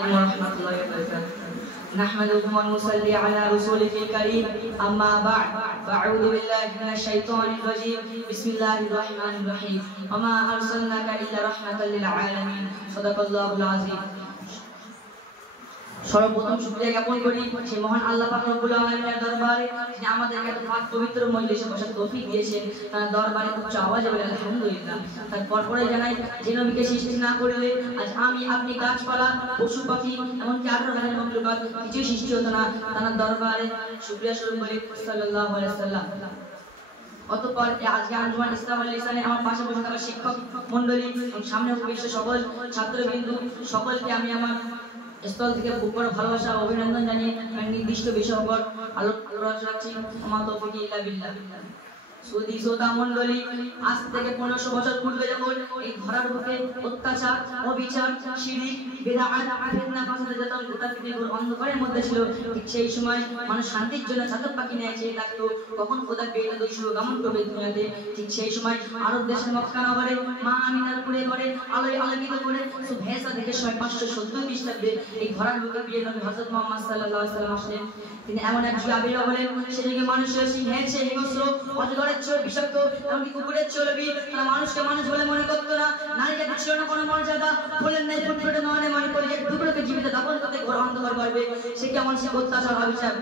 warahmatullahi wabarakatuh. Nahmaduhu wa nusalli ala rasulihil karim. Amma ba'd. A'udzu billahi minasy syaithanir rajim. Bismillahirrahmanirrahim. Wa ma arsalnaka illa rahmatan lil alamin. Shadaqallahul azim. সর্বপ্রথম শুকরিয়া জ্ঞাপন করি সেই মহান আল্লাহ পাক রব্বুল আলামিনের দরবারে যিনি আমাদেরকে এত পাক পবিত্র মজলিসে বসার তৌফিক দিয়েছেন। তার দরবারে উচ্চ আওয়াজে বলি আলহামদুলিল্লাহ। তারপর পরে জানাই যে নবীকে সৃষ্টি না করলে আজ আমি আপনি গাছপালা পশু পাখি এমনকি আরো হাজার মখলুকাত কিছুই সৃষ্টি হতো না। তার দরবারে শুকরিয়া স্বরূপ বলি সাল্লাল্লাহু আলাইহি ওয়াসাল্লাম। অতঃপর আজকে আঞ্জুমান ইসলাম আল লিসানে আমার পাশে বসে থাকা শিক্ষক মণ্ডলী এবং সামনে উপবিষ্ট সকল ছাত্রবিন্দু সকলকে আমি আমার স্থল থেকে বুক করে ভালোবাসা অভিনন্দন জানিয়ে নির্দিষ্ট বিষয়ের উপর আলোচনা রাখছি। আমার তৌফিক ইল্লা বিল্লাহ। সুদী শ্রোতা মণ্ডলী, আজ থেকে 1500 বছর পূর্বে যখন এই ধরার বুকে অত্যাচার, অবিচার, শিরক, বিদআত, ফিতনা, ফাসাদ যখন গোটা পৃথিবীর অন্ধকারের মধ্যে ছিল, ঠিক সেই সময় মানুষ শান্তির জন্য চাতক পাখি নিয়ে চেয়ে থাকতো কখন খোদা পেয়ে তাদের শুভকামনা করবে দুনিয়াতে। ঠিক সেই সময় আরব দেশের মক্কা নগরে মা আমিনার কুলে করে আলোয় আলোকিত করে সুবহেসা থেকে 570 খ্রিস্টাব্দে এই ধরার বুকে প্রিয় নবী হযরত মুহাম্মদ সাল্লাল্লাহু আলাইহি ওয়াসাল্লাম আসলেন। তিনি এমন এক যুগে আবির্ভাব হলেন সেদিকে মানুষের সিংহের চেয়ে হিংস্র, অজগরের চেয়ে বিষাক্ত, এমনকি কুকুরের চেয়ে লোভী। তারা মানুষকে মানুষ বলে মনে করতো না। নারী জাতি ছিল না কোনো মর্যাদা। বলেন নাই ফুটফুটে নয়নে মনে করে যে টুকরোকে জীবিত দাফন করতে ঘোর অন্ধকার করবে সে কেমন সে অত্যাচার অবিচার।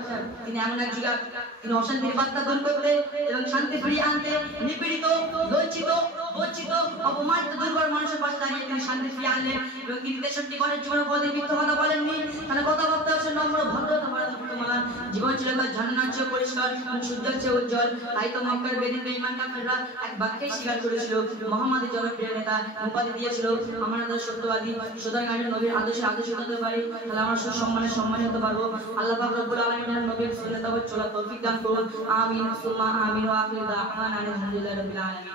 তিনি এমন এক যুগে তিনি অশান্তির বার্তা দূর করতে এবং শান্তি ফিরিয়ে আনতে নিপীড়িত, লজ্জিত, বঞ্চিত, অপমানিত দুর্বল মানুষের পাশে দাঁড়িয়ে তিনি শান্তি ফিরিয়ে আনলেন। এবং তিনি 63 গণের জীবনের পথে মিথ্যা কথা বলেননি। তার কথাবার্তা হচ্ছে নম্র, ভদ্রতা, মালা। জীবন ছিল তার ঝর্ণার চেয়ে পরিষ্কার এবং সূর্যের চেয়ে উজ্জ্বল। তাই তো মক্কার বেদিন ইমান কাফেররা এক বাক্যেই স্বীকার করেছিল মুহাম্মদের জনপ্রিয় নেতা উপাধি দিয়েছিল আমাদের সত্যবাদী। সুতরাং আমি নবীর আদর্শে আদর্শিত হতে পারি, তাহলে আমরা সুসম্মানে সম্মানিত হতে পারবো। আল্লাহ পাক রব্বুল আলামিন নবীর সুন্নাত চলা তৌফিক দান করুন। আমিন সুম্মা আমিন ওয়া আখিরু দাওয়ানা আলহামদুলিল্লাহি রাব্বিল আলামিন।